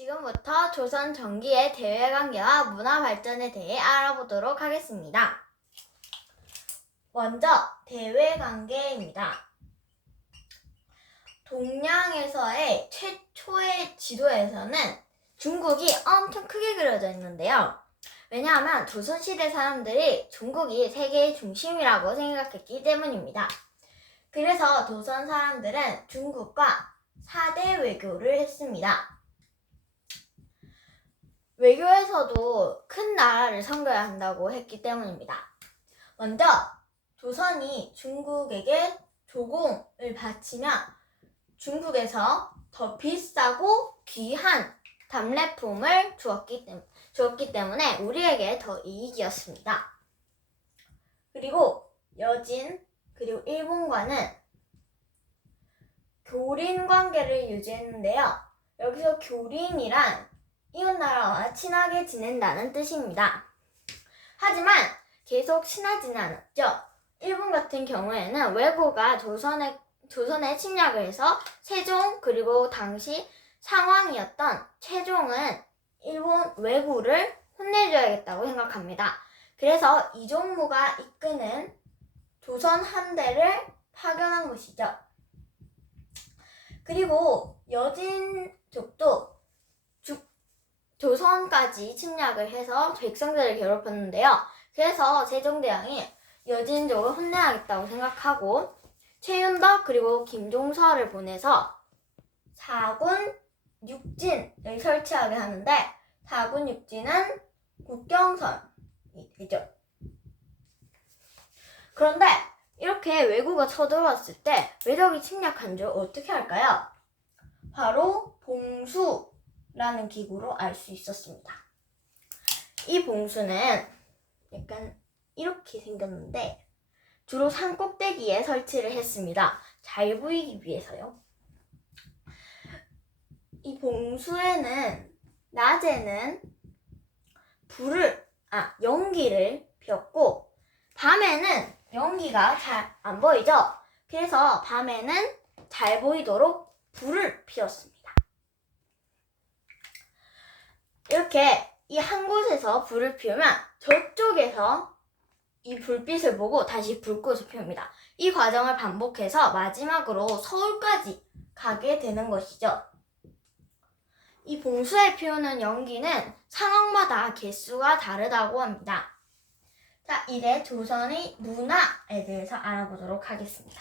지금부터 조선 전기의 대외관계와 문화 발전에 대해 알아보도록 하겠습니다. 먼저 대외관계입니다. 동양에서의 최초의 지도에서는 중국이 엄청 크게 그려져 있는데요. 왜냐하면 조선시대 사람들이 중국이 세계의 중심이라고 생각했기 때문입니다. 그래서 조선 사람들은 중국과 4대 외교를 했습니다. 외교에서도 큰 나라를 섬겨야 한다고 했기 때문입니다. 먼저 조선이 중국에게 조공을 바치면 중국에서 더 비싸고 귀한 답례품을 주었기 때문에 우리에게 더 이익이었습니다. 그리고 여진 그리고 일본과는 교린 관계를 유지했는데요. 여기서 교린이란 이웃나라와 친하게 지낸다는 뜻입니다. 하지만 계속 친하지는 않았죠. 일본 같은 경우에는 왜구가 조선에 침략을 해서 세종 그리고 당시 상왕이었던 최종은 일본 왜구를 혼내줘야겠다고 생각합니다. 그래서 이종무가 이끄는 조선 함대를 파견한 것이죠. 그리고 여진족도 조선까지 침략을 해서 백성들을 괴롭혔는데요. 그래서 세종대왕이 여진족을 혼내야겠다고 생각하고 최윤덕 그리고 김종서를 보내서 4군 6진을 설치하게 하는데 4군 6진은 국경선이 되죠. 그런데 이렇게 왜구가 쳐들어왔을 때 왜적이 침략한 줄 어떻게 할까요? 바로 봉수라는 기구로 알 수 있었습니다. 이 봉수는 약간 이렇게 생겼는데 주로 산 꼭대기에 설치를 했습니다. 잘 보이기 위해서요. 이 봉수에는 낮에는 연기를 피웠고 밤에는 연기가 잘 안 보이죠? 그래서 밤에는 잘 보이도록 불을 피웠습니다. 이렇게 이 한 곳에서 불을 피우면 저쪽에서 이 불빛을 보고 다시 불꽃을 피웁니다. 이 과정을 반복해서 마지막으로 서울까지 가게 되는 것이죠. 이 봉수에 피우는 연기는 상황마다 개수가 다르다고 합니다. 자, 이제 조선의 문화에 대해서 알아보도록 하겠습니다.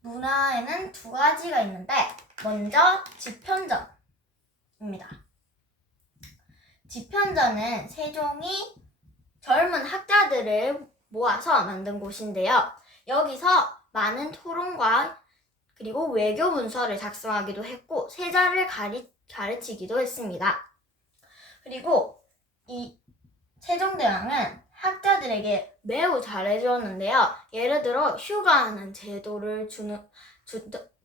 문화에는 두 가지가 있는데 먼저 집현전입니다. 집현전은 세종이 젊은 학자들을 모아서 만든 곳인데요. 여기서 많은 토론과 그리고 외교 문서를 작성하기도 했고 세자를 가르치기도 했습니다. 그리고 이 세종대왕은 학자들에게 매우 잘해주었는데요. 예를 들어 휴가하는 제도를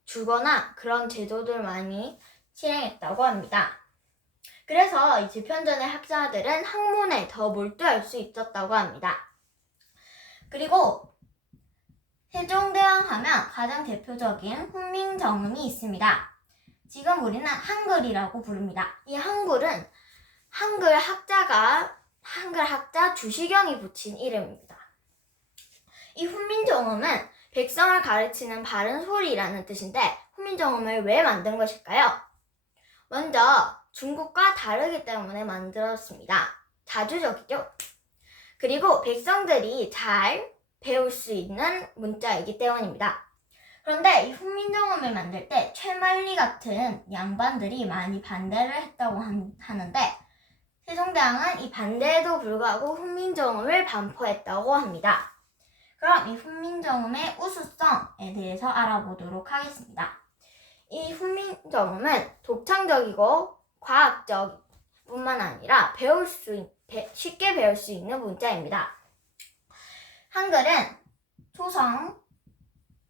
주거나 그런 제도들 많이 실행했다고 합니다. 그래서 이 집현전의 학자들은 학문에 더 몰두할 수 있었다고 합니다. 그리고 세종대왕 하면 가장 대표적인 훈민정음이 있습니다. 지금 우리는 한글이라고 부릅니다. 이 한글은 한글 학자 주시경이 붙인 이름입니다. 이 훈민정음은 백성을 가르치는 바른 소리라는 뜻인데 훈민정음을 왜 만든 것일까요? 먼저 중국과 다르기 때문에 만들었습니다. 자주적이죠? 그리고 백성들이 잘 배울 수 있는 문자이기 때문입니다. 그런데 이 훈민정음을 만들 때 최만리 같은 양반들이 많이 반대를 했다고 하는데 세종대왕은 이 반대에도 불구하고 훈민정음을 반포했다고 합니다. 그럼 이 훈민정음의 우수성에 대해서 알아보도록 하겠습니다. 이 훈민정음은 독창적이고 과학적 뿐만 아니라 쉽게 배울 수 있는 문자입니다. 한글은 초성,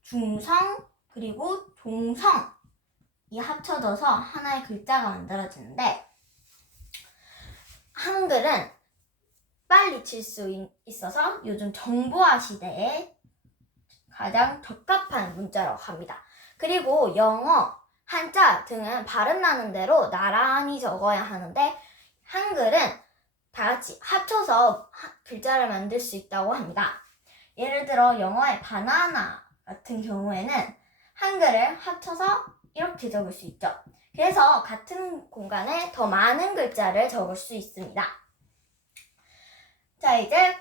중성, 그리고 종성이 합쳐져서 하나의 글자가 만들어지는데 한글은 빨리 칠 수 있어서 요즘 정보화 시대에 가장 적합한 문자라고 합니다. 그리고 영어, 한자 등은 발음 나는 대로 나란히 적어야 하는데 한글은 다 같이 합쳐서 글자를 만들 수 있다고 합니다. 예를 들어 영어의 바나나 같은 경우에는 한글을 합쳐서 이렇게 적을 수 있죠. 그래서 같은 공간에 더 많은 글자를 적을 수 있습니다. 자, 이제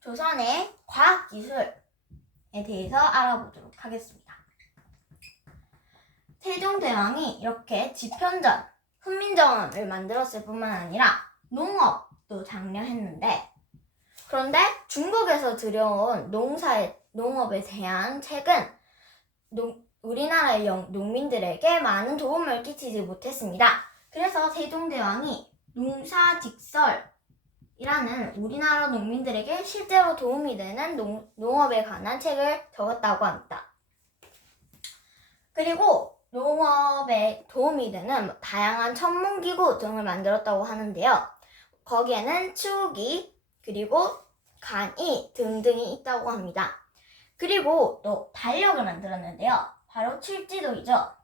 조선의 과학기술에 대해서 알아보도록 하겠습니다. 세종대왕이 이렇게 지편전, 훈민정음을 만들었을 뿐만 아니라 농업도 장려했는데, 그런데 중국에서 들여온 농업에 대한 책은 우리나라의 농민들에게 많은 도움을 끼치지 못했습니다. 그래서 세종대왕이 농사직설이라는 우리나라 농민들에게 실제로 도움이 되는 농업에 관한 책을 적었다고 합니다. 그리고 농업에 도움이 되는 다양한 천문기구 등을 만들었다고 하는데요. 거기에는 치우기, 그리고 간이 등등이 있다고 합니다. 그리고 또 달력을 만들었는데요. 바로 칠지도이죠.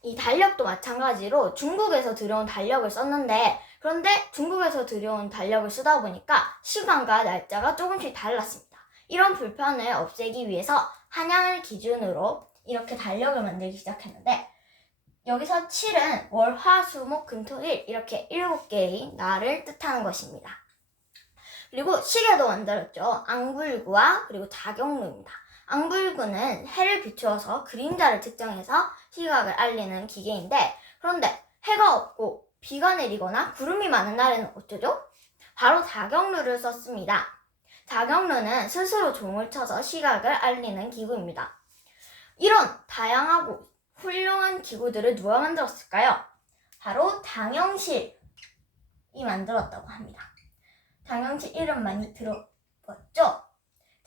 이 달력도 마찬가지로 중국에서 들여온 달력을 썼는데, 그런데 중국에서 들여온 달력을 쓰다 보니까 시간과 날짜가 조금씩 달랐습니다. 이런 불편을 없애기 위해서 한양을 기준으로 이렇게 달력을 만들기 시작했는데, 여기서 7은 월, 화, 수, 목, 금, 토, 일 이렇게 7개의 날을 뜻하는 것입니다. 그리고 시계도 만들었죠. 앙불구와 그리고 자경루입니다. 앙불구는 해를 비추어서 그림자를 측정해서 시각을 알리는 기계인데, 그런데 해가 없고 비가 내리거나 구름이 많은 날에는 어쩌죠? 바로 자경루를 썼습니다. 자경루는 스스로 종을 쳐서 시각을 알리는 기구입니다. 이런 다양하고 훌륭한 기구들을 누가 만들었을까요? 바로 장영실이 만들었다고 합니다. 장영실 이름 많이 들어봤죠?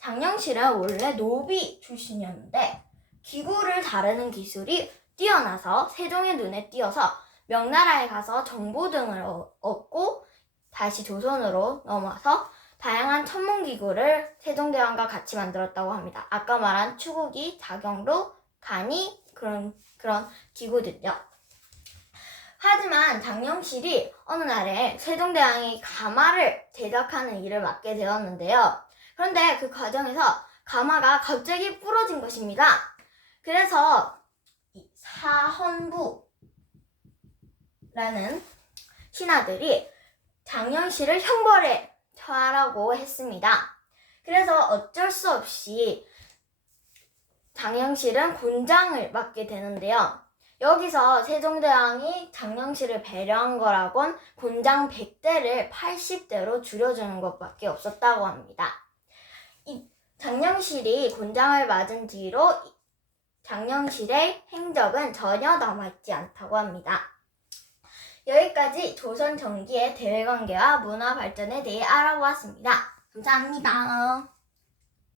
장영실은 원래 노비 출신이었는데 기구를 다루는 기술이 뛰어나서 세종의 눈에 띄어서 명나라에 가서 정보 등을 얻고 다시 조선으로 넘어와서 다양한 천문기구를 세종대왕과 같이 만들었다고 합니다. 아까 말한 추구기, 자경루, 간이 그런 기구들이요. 하지만 장영실이 어느 날에 세종대왕이 가마를 제작하는 일을 맡게 되었는데요. 그런데 그 과정에서 가마가 갑자기 부러진 것입니다. 그래서 사헌부라는 신하들이 장영실을 형벌에 처하라고 했습니다. 그래서 어쩔 수 없이 장영실은 곤장을 맡게 되는데요. 여기서 세종대왕이 장영실을 배려한 거라곤 곤장 100대를 80대로 줄여주는 것밖에 없었다고 합니다. 이 장영실이 곤장을 맞은 뒤로 장영실의 행적은 전혀 남아있지 않다고 합니다. 여기까지 조선 전기의 대외관계와 문화 발전에 대해 알아보았습니다. 감사합니다.